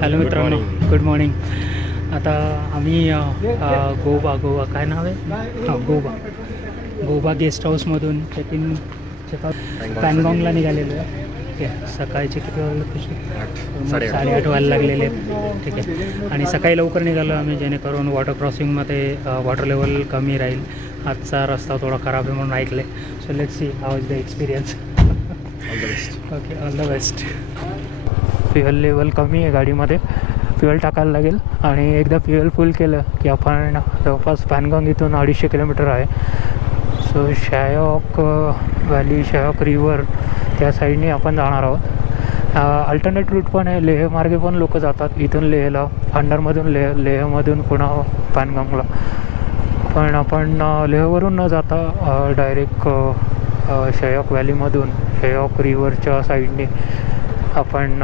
Hello मित्रांनो, good morning. आता आम्ही गोवा काय नाव आहे, गोवा गेस्ट हाऊसमधून चेकआउट पॅनगॉंगला निघालेलो आहे. ठीक आहे. सकाळचे किती वाजले तसे 8:30 व्हायला लागलेले आहेत. ठीक आहे. आणि सकाळी लवकर निघालो आम्ही, जेणेकरून वॉटर क्रॉसिंगमध्ये वॉटर लेवल कमी राहील. आजचा रस्ता थोडा खराब आहे म्हणून ऐकले. So let's see how is the experience. Okay, all the best. Fuel level कमी आहे गाडीमध्ये, फ्युएल टाकायला लागेल. आणि एकदा फ्युएल फुल केलं की आपण जवळपास पॅनगॉंग इथून 250 किलोमीटर आहे. सो शायॉक व्हॅली, शायॉक रिव्हर त्या साईडने आपण जाणार आहोत. अल्टरनेट रूट पण आहे, लेह मार्गे पण लोक जातात इथून लेहला, अंडरमधून लेहमधून पुन्हा पॅनगॉंगला. पण आपण लेहवरून न जाता डायरेक्ट शायॉक व्हॅलीमधून शायॉक रिव्हरच्या साईडने आपण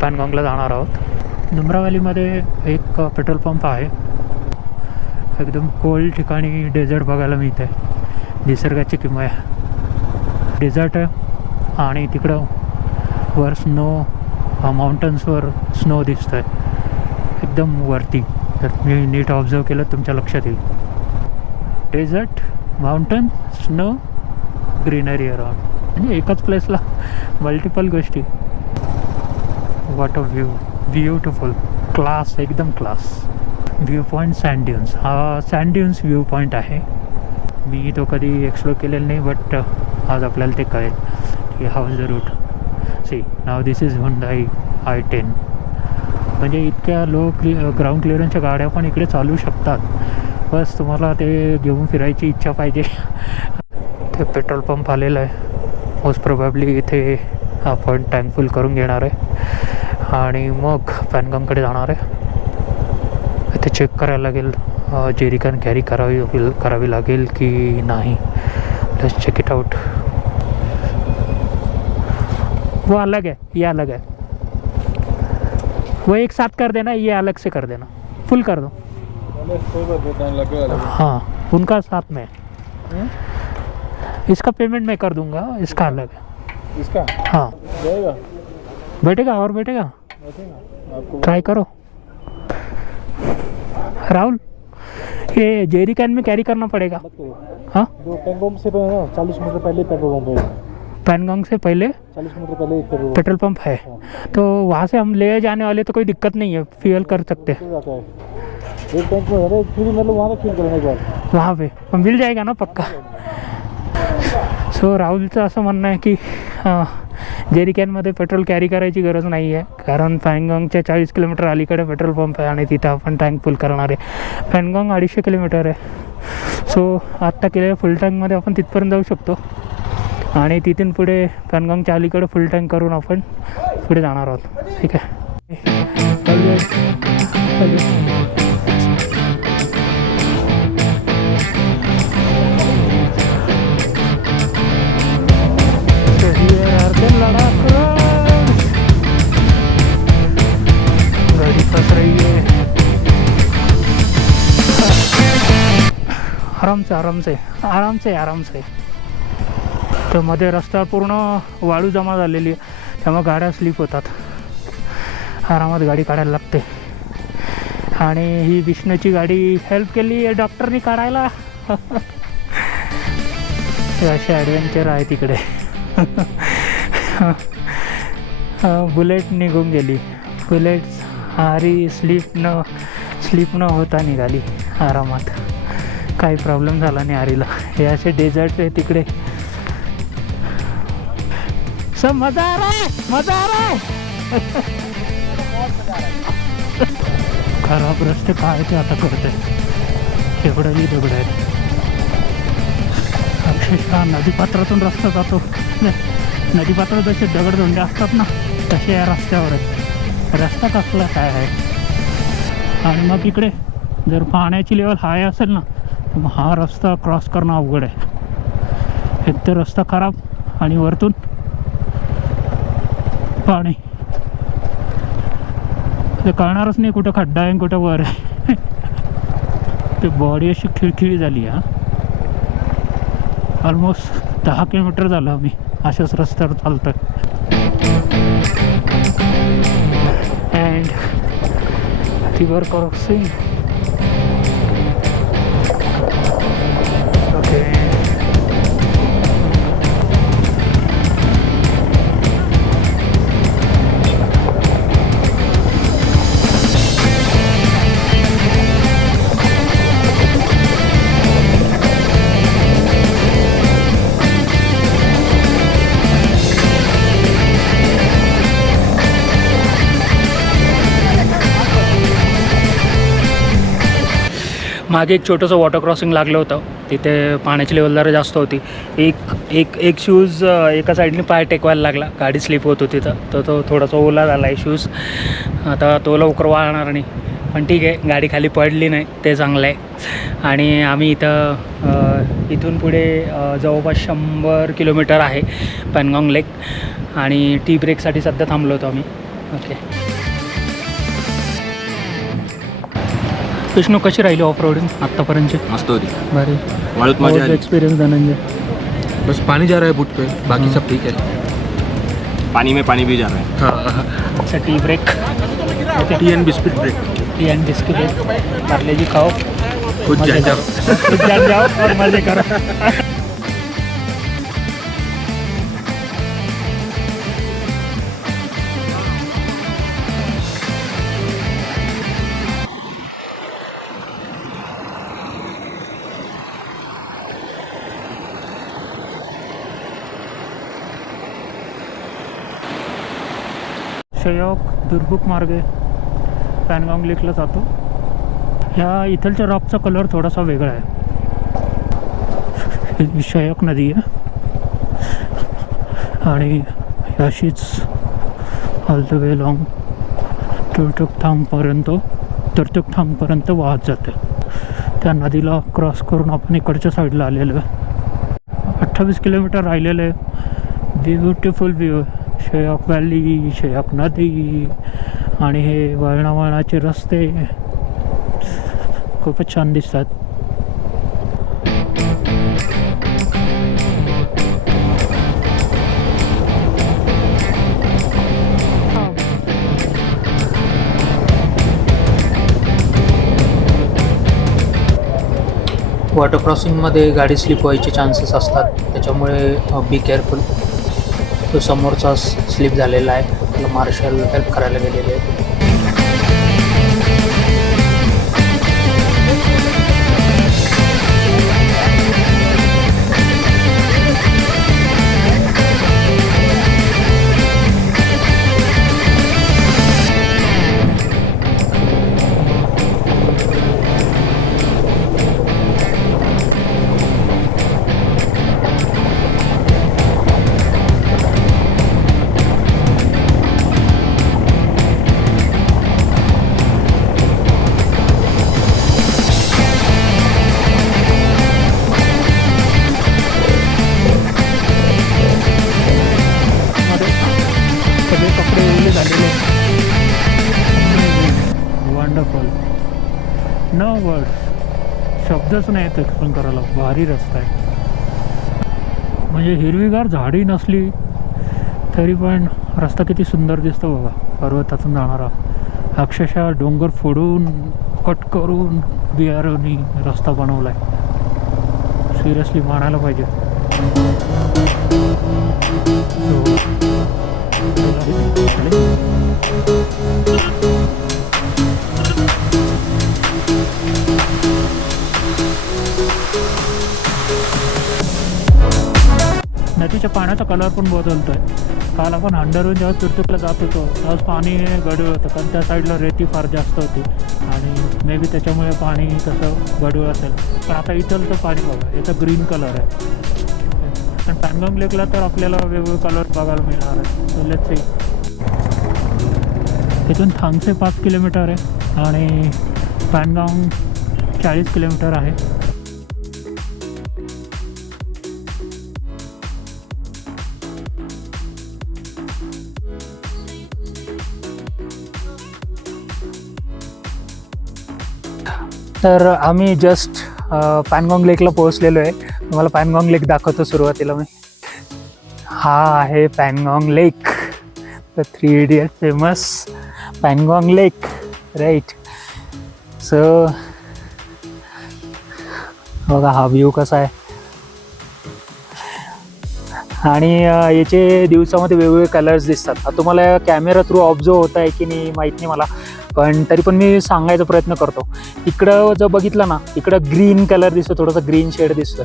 पॅनगॉंगला जाणार आहोत. नुब्रा व्हॅलीमध्ये एक पेट्रोल पंप आहे. एकदम कोल्ड ठिकाणी डेझर्ट बघायला मिळतं आहे. निसर्गाची किमया, डेझर्ट आहे आणि तिकडं वर स्नो, माउंटन्सवर स्नो दिसतं आहे एकदम वरती. तर मी नीट ऑब्झर्व केलं तुमच्या लक्षात येईल. Desert, mountain, snow, greenery around, म्हणजे एकाच प्लेसला मल्टिपल गोष्टी. What a view, beautiful, class, एकदम class. View point sand dunes, हा सँड ड्यून्स व्ह्यू पॉईंट आहे. मी तो कधी एक्सप्लोर केलेला नाही, बट आज आपल्याला ते कळेल की how is the route. See now this is Hyundai i10. म्हणजे इतक्या लो ग्राउंड क्लिअरन्सच्या गाड्या पण इकडे चालू शकतात. बस तुम्हाला ते घेऊन फिरायची इच्छा पाहिजे. ते पेट्रोल पंप आलेलं आहे. मोस्ट प्रोबॅबली इथे आपण टँक फुल करून घेणार आहे आणि मग पॅनगॉंगकडे जाणार आहे. इथे चेक करायला लागेल जेरिकन कॅरी करावी लागेल की नाही. Let's check it out. वो अलग है, ये अलग है. वो एक साथ कर देना, ये अलग से कर देना. फुल कर दो. हाँ, उनका साथ में. इसका पेमेंट मैं कर दूंगा, इसका अलग है. इसका हाँ जाएगा, बैठेगा और बैठेगा. आपको ट्राई करो राहुल. ये जेरी कैन में कैरी करना पड़ेगा. हाँ, जो पेंगोंग से 40 मीटर पहले पेट्रोल पंप है. पैनगॉन्ग से पहले 40 मीटर पहले एक पेट्रोल पंप है. तो वहाँ से हम ले जाने वाले, तो कोई दिक्कत नहीं है, फ्यूल कर सकते हैं जाता है. एक टैंक में है फ्री, मतलब वहाँ पे फिल करने के बाद वहाँ पे मिल जाएगा ना पक्का. सो राहुलचं असं म्हणणं आहे की जेरी कॅनमध्ये पेट्रोल कॅरी करायची गरज नाही आहे, कारण पॅनगॉंगच्या 40 किलोमीटर अलीकडे पेट्रोल पंप आहे आणि तिथं आपण टँक फुल करणार आहे. पॅनगॉंग 250 किलोमीटर आहे. सो आत्ता केलेल्या फुल टँकमध्ये आपण तिथपर्यंत जाऊ शकतो आणि तिथून पुढे पॅनगॉंगच्या अलीकडे फुल टँक करून आपण पुढे जाणार आहोत. ठीक आहे. गाड़ी फंस रही है. आराम से. तर मध्ये रस्त्यावर पूर्ण वाळू जमा झालेली आहे, त्यामुळे गाड्या स्लिप होतात. आरामात गाडी काढायला लागते. आणि ही विष्णूची गाडी हेल्प केली आहे डॉक्टरनी काढायला. असे ॲडव्हेंचर आहे तिकडे. बुलेट निघून गेली. बुलेट हारी स्लिप न होता निघाली आरामात. काही प्रॉब्लेम झाला नाही आरीला. हे असे डेझर्ट आहे तिकडे. सब मजा आ रहा है. खराब रस्ते काय ते आता करते. खेकड्याची दगड आहेत. अक्षरशः नदीपात्रातून रस्ता जातो. नदीपात्रात जसे दगड धोंडे असतात ना, तसे या रस्त्यावर आहेत. रस्ता कसला काय आहे. आणि मग इकडे जर पाण्याची लेवल हाय असेल ना, तर मग हा रस्ता क्रॉस करणं अवघड आहे. एक तर रस्ता खराब आणि वरतून पाणी. ते कळणारच नाही कुठं खड्डा आहे कुठं वर आहे. ते बॉडी अशी खिळखिळी झाली. ऑलमोस्ट 10 किलोमीटर झालं आम्ही अशाच रस्त्यावर चालतोय. River crossing. ओके. मागे एक छोटंसं वॉटर क्रॉसिंग लागलं होतं. तिथे पाण्याची लेवल जरा जास्त होती. एक शूज एका साईडने पाय टेकवायला लागला. गाडी स्लिप होत होती तर तो थोडासा ओला झाला आहे शूज. आता तो लवकर वाळणार नाही, पण ठीक आहे, गाडी खाली पडली नाही ते चांगलं आहे. आणि आम्ही इथून पुढे जवळपास 100 किलोमीटर आहे पॅनगॉंग लेक. आणि टी ब्रेकसाठी सध्या थांबलो होतो आम्ही. ओके. विष्णू, कशी राहिली ऑफ रोडिंग आत्तापर्यंतची? मस्त होती. भारी. वाळूत मजा आली. एक्सपीरियंस धनंजय? बस पानी जा रहा है बुट पे, बाकी सब ठीक है. पानी में पानी भी जा रहा है. हाँ, अच्छा, tea break, tea and biscuit break. Tea and biscuit break. Parle-G खाओ, खुद मजे जाओ. खुद जान जाओ और मजे करो. शयोक दुर्गुक मार्गे पॅनगॉंग लेकला जातो. ह्या इथलच्या रॉकचा कलर थोडासा वेगळा आहे. ही शयोक नदी आहे आणि अशीच ऑल द वे लॉंग तुर्तुकथांगपर्यंत वाहत जाते. त्या नदीला क्रॉस करून आपण इकडच्या साईडला आलेलो आहे. 28 किलोमीटर राहिलेलं आहे. Beautiful view. Shyok valley, Shyok नदी आणि हे वळणावळणाचे रस्ते खूपच छान दिसतात. वॉटर क्रॉसिंगमध्ये गाडी स्लिप व्हायचे चान्सेस असतात, त्याच्यामुळे बी केअरफुल. तो समोरचा स्लिप झालेला आहे, त्याला मार्शल हेल्प करायला गेलेले आहे. सगळे कपडे ओले झालेले. वंडरफुल. नो वर्ड्स, शब्दच नाही येत एक्सप्लेन करायला. भारी रस्ता आहे. म्हणजे हिरवीगार झाडी नसली तरी पण रस्ता किती सुंदर दिसतो बघा. पर्वतातून जाणारा, अक्षरशः डोंगर फोडून कट करून बियारोनी रस्ता बनवला आहे. सिरियसली मानायला पाहिजे. नदीच्या पाण्याचा कलर पण बदलतोय. काल आपण हंडरहून जेव्हा तुर्तुकला जात होतो तेव्हा पाणी गढूळ होतं, कारण त्या साईडला रेती फार जास्त होती आणि मे बी त्याच्यामुळे पाणी तसं गढूळ असेल. पण आता इथलचं पाणी बघा, याचा ग्रीन कलर आहे. पण पॅनगॉंग लेकला तर आपल्याला वेगवेगळे कलर बघायला मिळणार आहे. So let's see. तिथून थांगसे 5 किलोमीटर आहे आणि पॅनगॉंग 40 किलोमीटर आहे. तर आम्ही जस्ट पॅनगॉंग लेकला पोहोचलेलो आहे. तुम्हाला पॅनगॉंग लेक दाखवतो सुरुवातीला मी. हा आहे Pangong lake, the 3 idiot famous Pangong lake, right. So बघा हा व्ह्यू कसा आहे. आणि याचे दिवसामध्ये वेगवेगळे कलर्स दिसतात. आता तुम्हाला कॅमेरा थ्रू ऑब्झर्व होत आहे की नाही माहीत नाही मला, पण तरी पण मी सांगायचा प्रयत्न करतो. इकडं जर बघितलं ना, इकडं ग्रीन कलर दिसतो, थोडंसं ग्रीन शेड दिसतं.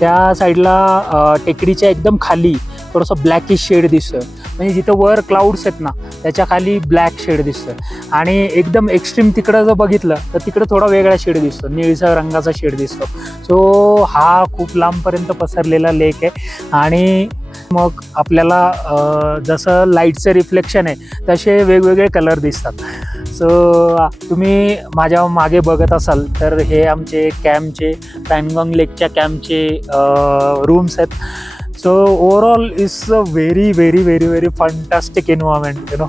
त्या साईडला टेकडीच्या एकदम खाली थोडंसं ब्लॅकिश शेड दिसतं. म्हणजे जिथं वर क्लाउड्स आहेत ना त्याच्या खाली ब्लॅक शेड दिसतं. आणि एकदम एक्स्ट्रीम तिकडं जर बघितलं तर तिकडं थोडा वेगळा शेड दिसतो, निळसर रंगाचा शेड दिसतो. सो हा खूप लांबपर्यंत पसरलेला लेक आहे. आणि मग आपल्याला जसं लाईटचं रिफ्लेक्शन आहे तसे वेगवेगळे कलर दिसतात. सो तुम्ही माझ्या मागे बघत असाल तर हे आमचे कॅम्पचे, पॅनगॉंग लेकच्या कॅम्पचे रूम्स आहेत. So overall it's a very very very very fantastic environment, you know.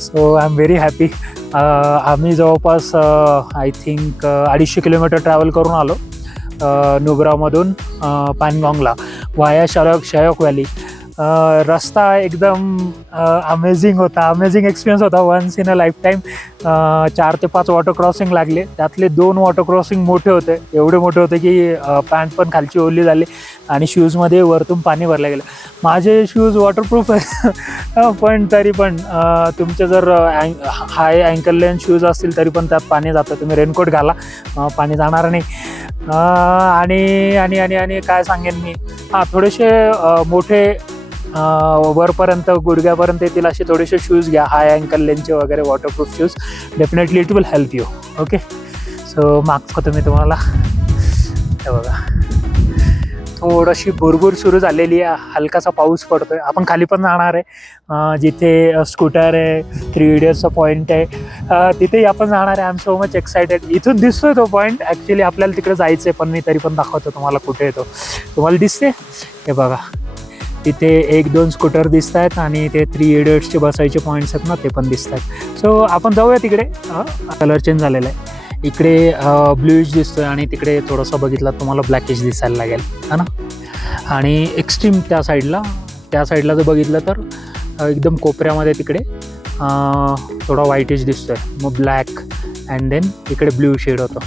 So I am very happy. आम्ही जवळपास आय थिंक 250 किलोमीटर ट्रॅव्हल करून आलो नुब्रामधून पॅनगॉंगला वाया शयोक व्हॅली. रस्ता एकदम अमेझिंग होता, अमेझिंग एक्सपिरियन्स होता. Once in a lifetime 4 ते 5 वॉटर क्रॉसिंग लागले. त्यातले 2 वॉटर क्रॉसिंग मोठे होते, एवढे मोठे होते की पॅन्ट पण खालची ओली झाली आणि शूजमध्ये वरतून पाणी भरलं गेलं. माझे शूज वॉटरप्रूफ आहेत पण तरी पण तुमचे जर हाय अँकल लेंथ शूज असतील तरी पण त्यात पाणी जातं. तुम्ही रेनकोट घाला, पाणी जाणार नाही. आणि आणि आणि आणि काय सांगेन मी, थोडेसे मोठे वरपर्यंत गुडघ्यापर्यंत येतील असे थोडेसे शूज घ्या, हाय अँकल लेंथचे वगैरे waterproof shoes. Definitely it will help you. Okay. So मागचं तुम्ही तुम्हाला हे बघा, थोडीशी भुरभुर सुरू झालेली आहे, हलकासा पाऊस पडतोय. आपण खाली पण जाणार आहे, जिथे स्कूटर आहे, 3 इडियट्सचा पॉईंट आहे, तिथेही आपण जाणार आहे. I am so much excited. इथून दिसतोय तो पॉईंट. ॲक्च्युली आपल्याला तिकडे जायचं आहे, पण मी तरी पण दाखवतो तुम्हाला कुठे येतो. तुम्हाला दिसते हे बघा, तिथे 1-2 स्कूटर दिसत आहेत आणि ते 3 इडियट्सचे बसायचे पॉईंट्स आहेत ना ते पण दिसत आहेत. सो आपण जाऊया तिकडे. कलर चेंज झालेला आहे. इकडे ब्लूइश दिसतोय आणि तिकडे थोडंसं बघितलं तुम्हाला ब्लॅकिश दिसायला लागेल, है ना. आणि एक्स्ट्रीम त्या साईडला जर बघितलं तर एकदम कोपऱ्यामध्ये तिकडे थोडा व्हाईटिश दिसतोय, मग ब्लॅक अँड देन इकडे ब्ल्यू शेड होतो.